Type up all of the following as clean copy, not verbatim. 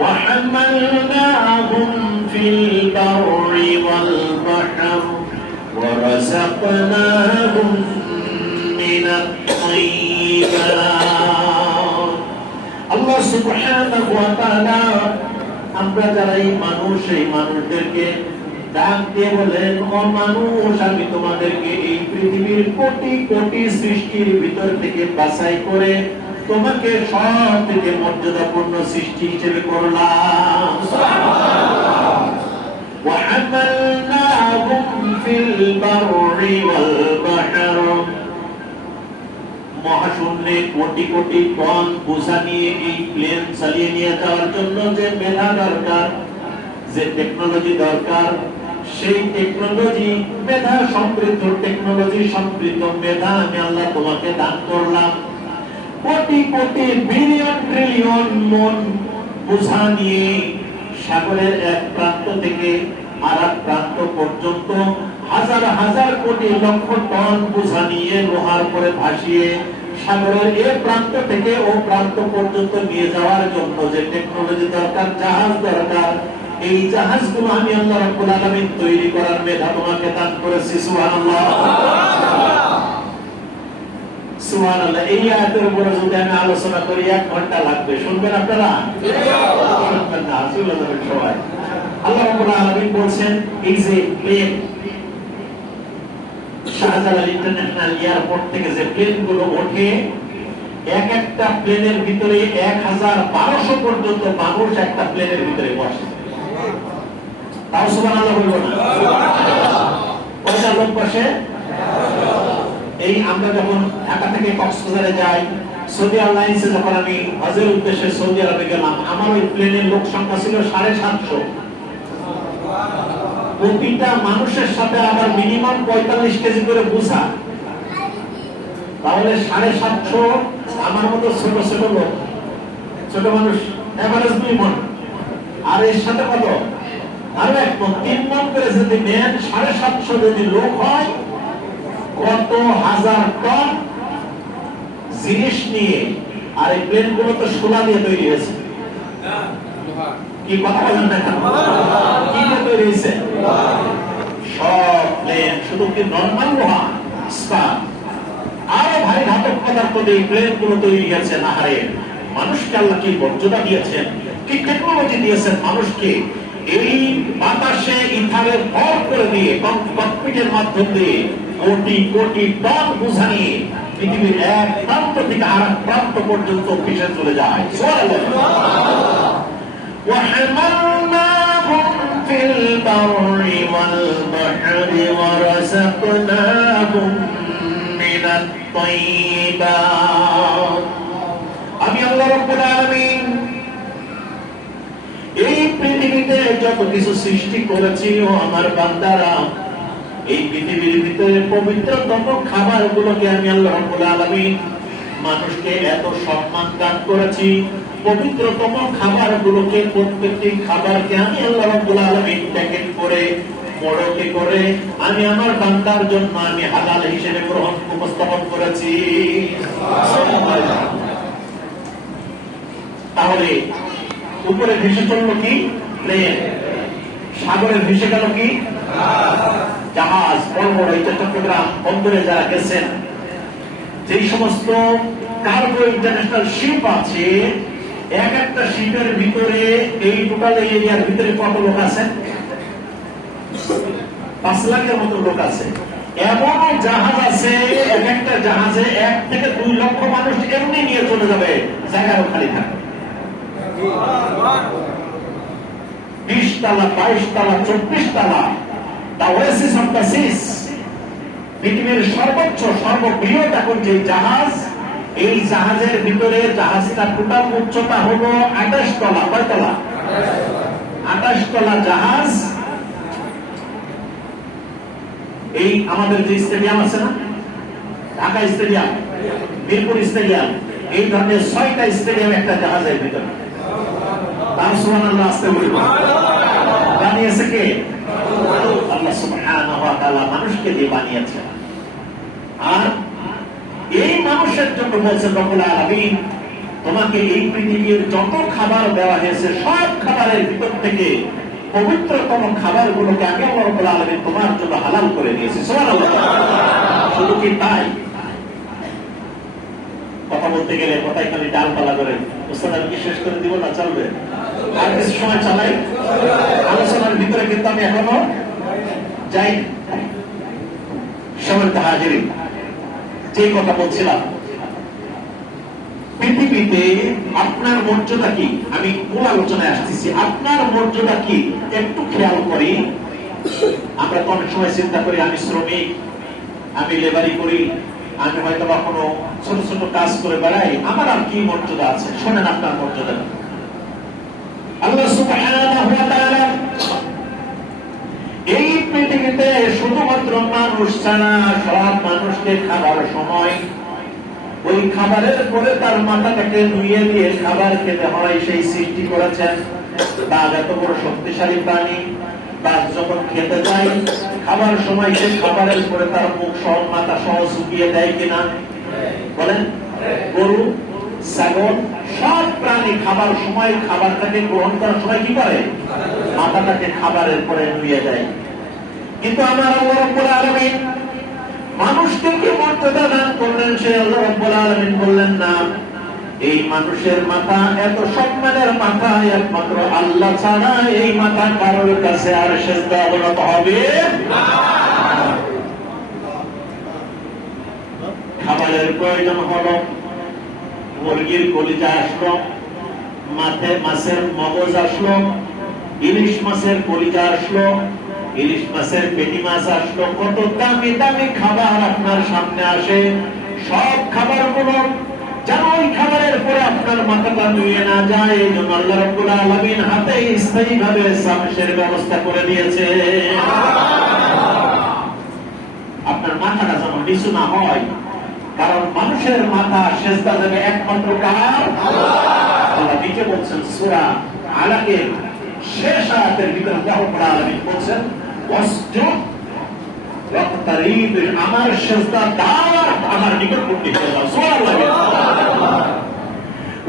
وحملناهم في البر والبحر ورزقناهم من الطيبات আল্লাহ সুবহানাহু ওয়া তাআলা আমরা যারা এই মানুষ এই মানুষদেরকে ডাক দিয়ে বলেন, ও মানুষ, আমি তোমাদেরকে এই পৃথিবীর কোটি কোটি সৃষ্টির ভিতর থেকে বাছাই করে তোমাকে সব থেকে মর্যাদাপূর্ণ সৃষ্টি হিসেবে করলাম। মহাশূন্যে কোটি কোটি টন বোঝা নিয়ে এই প্লেন চালিয়ে নিয়ে যাওয়ার জন্য যে মেধা দরকার, যে টেকনোলজি দরকার, সেই টেকনোলজি মেধা সমৃদ্ধ, টেকনোলজি সমৃদ্ধ মেধা আমি আল্লাহ তোমাকে দান করলাম। কোটি কোটি বিলিয়ন ট্রিলিয়ন মন বোঝা নিয়ে সাগরের এক প্রান্ত থেকে আর এক প্রান্ত পর্যন্ত হাজার হাজার কোটি লক্ষ টন বোঝা নিয়ে লোহার উপরে ভাসিয়ে সাগরের এ প্রান্ত থেকে ও প্রান্ত পর্যন্ত নিয়ে যাওয়ার জন্য যে টেকনোলজি দরকার, জাহাজ দরকার, এই জাহাজগুলো আমি আল্লাহ রাব্বুল আলামিন তৈরি করার মেধা তোমাকে দান করেছি। সুবহানাল্লাহ, সুবহানাল্লাহ। এই আয়াতের উপরে যদি আমি আলোচনা করি 1 ঘন্টা লাগবে। শুনবেন আপনারা? শুনবেন না? আসলে সবাই আল্লাহ রাব্বুল আলামিন বলছেন, এই যে প্লেন শাহজালাল ইন্টারন্যাশনাল এয়ারপোর্ট থেকে যে প্লেনগুলো ওঠে, এক একটা প্লেনের ভিতরে 1012 পর্যন্ত মানুষ একটা প্লেনের ভিতরে বসে। তাও সুবহানাল্লাহ বলবো না? কয়টা লোক বসে? এই আমরা যখন ঢাকা থেকে কক্সবাজারে যাই, সৌদি এয়ারলাইন্সে যখন আমি হজের উদ্দেশ্যে সৌদি আরবে গেলাম, আমার ওই প্লেনের লোক সংখ্যা ছিল 750। প্রতিটা মানুষের সাথে আবার মিনিমাম 45 কেজি করে বোঝা, তাহলে 750 আমার মতো ছোট ছোট লোক, ছোট মানুষ এভারেজ 2 মণ, আর এর সাথে কত আরো 1 মণ, 3 মণ করে যদি নেন, 750 যদি লোক হয়, কত হাজার টন জিনিস নিয়ে। আর এই প্লেন গুলো তো সোনা দিয়ে তৈরি হয়েছে। কি কথা বলেন না? কি দিয়ে তৈরি হয়েছে? সব প্লেন শুধু কি নরমাল লোহা, ইস্পাত, আরো ভারী ধাতব পদার্থ দিয়ে প্লেন গুলো তৈরি হয়েছে। না হারে, মানুষকে আল্লাহ কি মর্যাদা দিয়েছেন, কি টেকনোলজি দিয়েছেন মানুষকে। এই বাতাসে ইথারের ভর করে দিয়ে ককপিটের মাধ্যম দিয়ে কোটি কোটি টন বোঝা নিয়ে পৃথিবীর এক প্রান্ত থেকে আর এক প্রান্ত পর্যন্ত ভেসে চলে যায়। وحملناهم في البر والبحر ورزقناهم من الطيبات আমি আল্লাহ রাব্বুল আলামিন এই পৃথিবীতে যত কিছু সৃষ্টি করেছি, ও আমার বান্দারা, এই পৃথিবীর ভিতরে পবিত্রতম খাবারগুলোকে আমি আল্লাহ রাব্বুল আলামিন মানুষকে এত সম্মান দান করেছি। পবিত্রতম খাবারগুলোকে, প্রত্যেকটি খাবারকে আমি আল্লাহ রাব্বুল আলামিন প্যাকেট করে, মোড়কে করে আমি আমার বান্দার জন্য আমি হালাল হিসেবে গ্রহণ উপস্থাপন করেছি। তাহলে উপরে ভেসে চললো কি প্লেন, সাগরে ভেসে গেল কি জাহাজ, বড় বড় চট্টগ্রাম বন্দরে যারা গেছেন, যে সমস্ত কার্গো ইন্টারন্যাশনাল শিপ আছে, এক একটা শিপের ভিতরে এই টোটাল এরিয়ার ভিতরে কত লোক আছেন? 5 লাখের মতো লোক আছে। এমন জাহাজ আছে, এক একটা জাহাজে 1 থেকে 2 লক্ষ মানুষ এমনি নিয়ে চলে যাবে, জায়গাও খালি থাকবে। 20 তলা, 22 তলা, 24 তলা, the oasis of the seas, পৃথিবীর সর্বোচ্চ সর্ববৃহৎ এখন যে জাহাজ, এই জাহাজের ভিতরে জাহাজটা টোটাল উচ্চতা হলো 28 তলা। কয় তলা? 28 তলা জাহাজ। এই আমাদের যে স্টেডিয়াম আছে না, ঢাকা স্টেডিয়াম, মিরপুর স্টেডিয়াম, এই ধরনের 6টা স্টেডিয়াম একটা জাহাজের ভিতরে। তার সুবহানাল্লাহ আসতে বলবো। বানিয়েছে কে? আল্লাহ সুবহানাহু ওয়া তাআলা মানুষকে দিয়ে বানিয়েছেন। আর এই মানুষের জন্য বলছেন রব্বুল আলামিন তোমাকে এই পৃথিবীর যত খাবার দেওয়া হয়েছে সব খাবারের ভিতর থেকে পবিত্রতম খাবার গুলোকে আমি আল্লাহ রাব্বুল আলামিন তোমার জন্য হালাল করে দিয়েছি। সুবহানাল্লাহ। শুধু কি তাই? কথা বলতে গেলে কথাই খালি ডালপালা করে ওস্তাদ আমি কি শেষ করে দিব না? চলবে? আর কিছু সময় চালাই। আলোচনার ভিতরে কিন্তু আমি এখনো যাই। সম্মানিত হাজিরিন, যে কথা বলছিলাম, পৃথিবীতে আপনার মর্যাদা কি? আমি মূল আলোচনায় আসতেছি। আপনার মর্যাদা কি একটু খেয়াল করি। আমরা তো অনেক সময় চিন্তা করি আমি শ্রমিক, আমি লেবারি করি, আমি হয়তো বা কোনো ছোট ছোট কাজ করে বেড়াই, আমার আর কি মর্যাদা আছে? শোনেন আপনার মর্যাদা। আল্লাহ সুবহানাহু ওয়া তাআলা এই পৃথিবীতে শুধুমাত্র মানুষ ছাড়া সব মানুষকে খাবার সময় ওই খাবারের পরে তার মাথাটাকে ধুইয়ে দিয়ে খাবার খেতে হয় সেই সৃষ্টি করেছেন। বাঘ এত বড় শক্তিশালী প্রাণী, বাঘ যখন খেতে যায় খাবার সময় সে খাবারের পরে তার মুখ সহ মাথা সহ শুকিয়ে দেয় কিনা বলেন? গরু, ছাগল, সব প্রাণী খাবার সময় খাবারটাকে গ্রহণ করার সময় কি করে? মাথাটাকে খাবারের পরে ধুইয়ে দেয়। কিন্তু আমার আল্লাহ রাব্বুল আলামিন মানুষকে কি মর্যাদা দান করলেন? সে আল্লাহ রাব্বুল আলামিন বললেন না, এই মানুষের মাথা এত সম্মানের মাথা একমাত্র আল্লাহ ছাড়া এই মাথা কারোর কাছে আর সেজদা অবনত হবে না। খাবারের প্রয়োজন হলো, মুরগির কলিজা আসলো, মাছের মগজ আসলো, ইলিশ মাছের কলিজা আসলো, ইলিশ মাছের পেটি মাছ আসলো, কত দামি দামি খাবার আপনার সামনে আসে। সব খাবারগুলো যেন ওই খাবারের পরে আপনার মাথাটা ধুয়ে না যায়, এই জন্য আল্লাহ রাব্বুল আলামিন হাতে স্থায়ীভাবে সামসের ব্যবস্থা করে দিয়েছে। আপনার মাথাটা যেন নিচু না হয়, কারণ মানুষের মাথা সেজদা দেবে একমাত্র কার? আল্লাহ নিজে বলছেন সূরা আলাকের শেষ আয়াতের ভিতরে আল্লাহ রাব্বুল আলামিন বলছেন ওয়াসজুদ ওয়াক্তারিব, আমার সেজদা দাও আর আমার নিকটবর্তী হয়ে যাও। সুবহানাল্লাহ।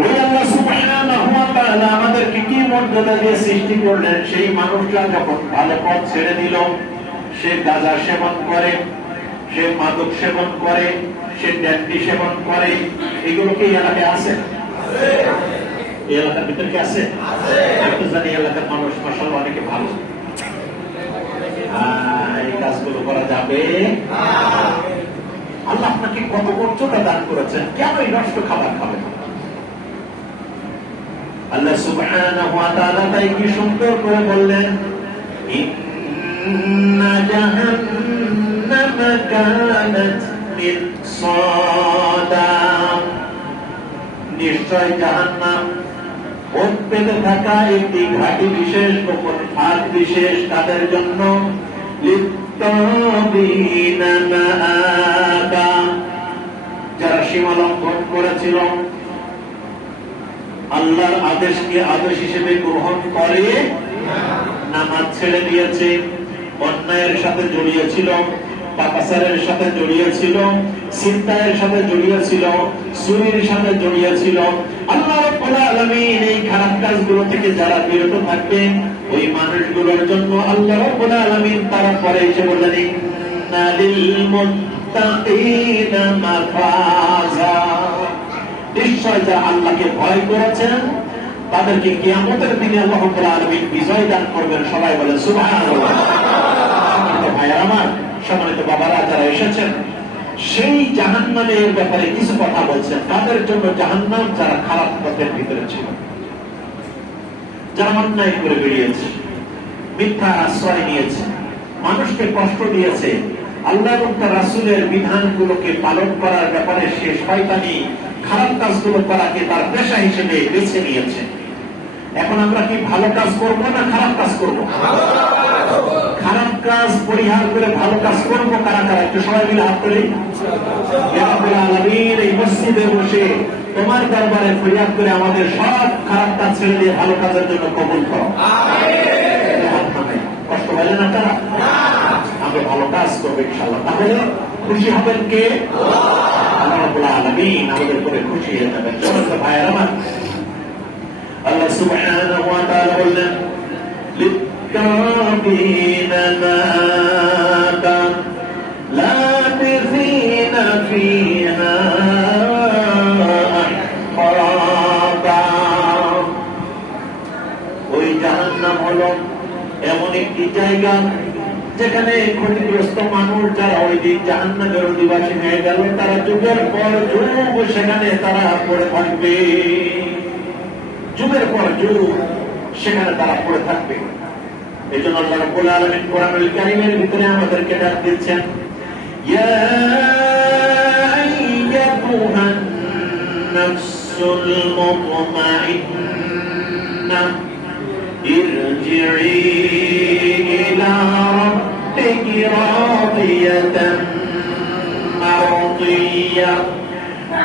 ওই আল্লাহ সুবহানাহু ওয়া তাআলা আমাদেরকে কি মর্যাদা দিয়ে সৃষ্টি করলেন, সেই মানুষরা যখন ভালো পথ ছেড়ে দিল, সে গাঁজা সেবন করে, সে মাদক সেবন করে, সে ড্যান্ডি সেবন করে, এগুলো কি এলাকায় আছে? এই এলাকার ভিতরে কি আছে? আমি তো জানি এলাকার মানুষ মাশাআল্লাহ অনেকে ভালো, এই কাজগুলো করা যাবে। আল্লাহ আপনাকে কত মর্যাদা দান করেছেন, কেন এই নষ্ট খাবার খাবেন? আল্লাহ সুবহানাহু ওয়া তাআলা তাই কি সুন্দর করে বললেন, ইন্না জাহান্নামা কানাত মিরসাদা, নিশ্চয় জাহান্নাম ওত পেতে থাকা একটি ঘাঁটি বিশেষ, গোপন ফাঁদ বিশেষ তাদের জন্য, লিত্তাবিনা মাআবা, যারা সীমা লঙ্ঘন করেছিল, আল্লাহর আদেশকে আদেশ হিসেবে গ্রহণ করে নামাজ ছেড়ে দিয়েছে, অন্যায়ের সাথে জড়িয়েছিল, পাপাচারের সাথে জড়িয়েছিল, ছিনতাইয়ের সাথে জড়িয়েছিল, চুরির সাথে জড়িয়েছিল, আল্লাহ রাব্বুল আলামিন এই খারাপ কাজগুলো থেকে যারা বিরত থাকবে ওই মানুষগুলোর জন্য আল্লাহ রাব্বুল আলামিন তারা পরে এসে বললেন ইন্না লিল মুত্তাকিনা মাফাজা, নিশ্চয় যারা আল্লাহকে ভয় করেছেন তাদেরকে কিয়ামতের দিনে আল্লাহ রাব্বুল আলামিন বিজয় দান করবেন। সবাই বলেন সুবহানাল্লাহ। সম্মানিত ভাইরা আমার, সম্মানিত বাবারা যারা এসেছেন, সেই জাহান্নামের ব্যাপারে কিছু কথা বলছেন। তাদের জন্য জাহান্নাম যারা খারাপ পথের ভিতরে ছিল, যারা অন্যায় করে বেরিয়েছে, মিথ্যা আশ্রয় নিয়েছে, মানুষকে কষ্ট দিয়েছে, আল্লাহ এবং তার রাসূলের বিধানগুলোকে পালন করার ব্যাপারে সে শয়তানি খারাপ কাজগুলো করাকে তার পেশা হিসেবে বেছে নিয়েছে। এখন আমরা কি ভালো কাজ করব না খারাপ কাজ করব? খারাপ কাজ পরিহার করে ভালো কাজ করব কারা কারা? একটু সবাই মিলে হাত তুলি। ইয়া রাব্বুল আলামিন, এই মসজিদে বসে তোমার দরবারে ফরিয়াদ করে আমাদের সব খারাপ কাজ ছেড়ে দিয়ে ভালো কাজের জন্য কবুল করো। আমিন। কষ্ট পাইলেন আপনারা? আমরা ভালো কাজ করবো ইনশাআল্লাহ। তাহলে খুশি হবেন কে? আল্লাহ রাব্বুল আলামিন আমাদের উপরে খুশি হয়ে যাবেন। সমস্ত ভাইয়েরা আমার, আল্লাহ সুবহানাহু ওয়া তাআলা বললেন লিত্তাবিনা নাতা লাবিসিনা ফিহা আহকাবা। ওই জাহান্নাম হলো এমন একটি জায়গা যেখানে ক্ষতিগ্রস্ত মানুষ যারা ওই দিন জাহান্নামের অধিবাসী হয়ে গেল, তারা যুগের পর যুগ সেখানে তারা পড়ে থাকবে, যুগের পর যুগ সেখানে তারা পড়ে থাকবে। এই জন্য আল্লাহ রাব্বুল আলামিন কোরআনুল কারীমের ভিতরে আমাদেরকে ডাক দিচ্ছেন, ইয়া আইয়াতুহান নাফসুল মুতমাইন্না ইরজিই ইলা রাব্বিকি রাদিয়াতান মারদিয়া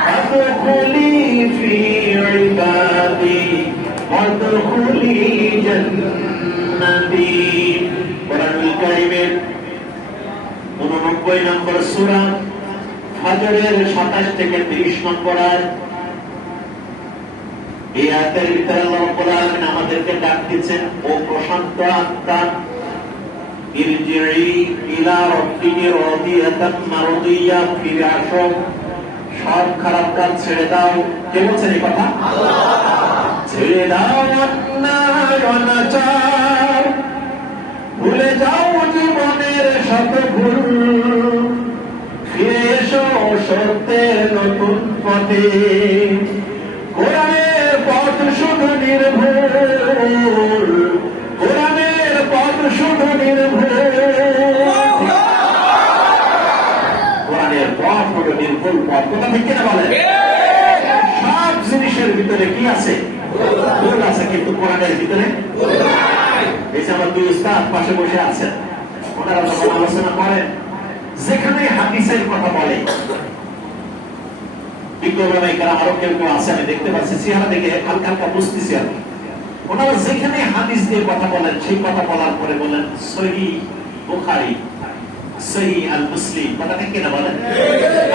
ফাদখুলি ফি ইবাদি ওয়াদখুলি জান্নাতি। কোরআনুল কারীমের 89 নম্বর সূরা ফাজরের 27 থেকে 30 নম্বর আয়াত। এই আয়াতের ভিতরে আল্লাহ রাব্বুল আলামিন আমাদেরকে ডাক দিচ্ছেন, ও প্রশান্ত আত্মা, ইরজিই ইলা রাব্বিকি রাদিয়াতান মারদিয়া, ফিরে আসো, সব খারাপ কাজ ছেড়ে দাও। কে বলছেন এই কথা? আল্লাহ। ছেড়ে দাও অন্যায় অনাচার, ভুলে যাও জীবনের শত ভুল, ফিরে এসো সত্যের নতুন পথে। কোরআনের পথ শুধু নির্ভুল, কোরআনের পথ শুধু নির্ভুল, কোরআনের পথ হলো নির্ভুল পথ। কথা ঠিক কিনা বলেন? সব জিনিসের ভিতরে কি আছে? ভুল আছে, কিন্তু কোরআনের ভিতরে এই যে আমার দুই উস্তাদ পাশে বসে আছেন, ওনারা যখন আলোচনা করেন, যেখানে হাদিসের কথা বলে, আরো কেউ কেউ আছে, আমি দেখতে পাচ্ছি, চেহারা দেখে হালকা হালকা বুঝতেছি আমি, ওনারা যেখানে হাদিস দিয়ে কথা বলেন, সেই কথা বলার পরে বলেন সহিহ বুখারী, সহিহ আল মুসলিম। কথা ঠিক কিনা বলেন?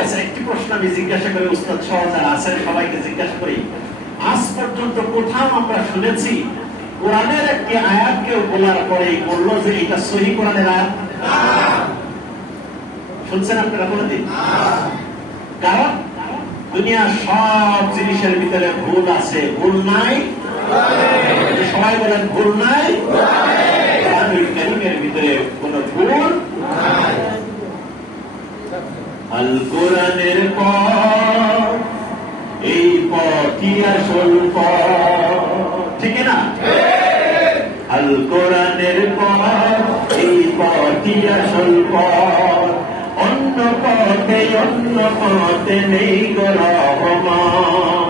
আচ্ছা, একটি প্রশ্ন আমি জিজ্ঞাসা করি, উস্তাদ সহ যারা আছেন সবাইকে জিজ্ঞাসা করি, আজ পর্যন্ত কোথাও আমরা শুনেছি কোরআনের একটি আয়াত কেউ বলার পরে বললো যে এটা সহিহ কোরআনের আয়াত? শুনছেন আপনারা কোনদিন? কারণ দুনিয়ার সব জিনিসের ভিতরে ভুল আছে, ভুল নাই? সবাই বলেন ভুল নাই? কোরআনুল কারীমের ভিতরে কোন ভুল নাই। আল কোরআনের পথ, এই পথই আসল পথ, ঠিক না? আল কোরআনের পথ, এই পথই আসল পথ, অন্য পথে নেই গো রহমান।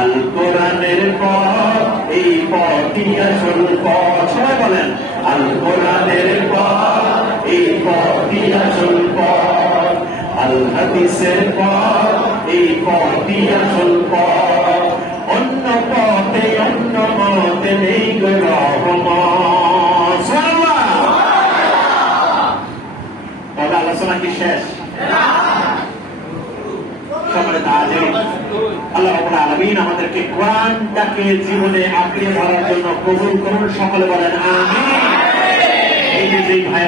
আল কোরআনের পথ, এই পথই আসল পথ। সবাই বলেন আল কোরআনের পথ, এই পথই আসল পথ। আল হাদিসের পথ, এই পথই আসল পথ, অন্য পথে নেই গো রহমান। তবে আলোচনা কি শেষ? সকলে আল্লাহ রাব্বুল আলামিন আমাদেরকে কোরআনটাকে জীবনে আঁকড়ে ধরার জন্য কবুল করুন। সকলে বলেন আমিন। এই যে ভাই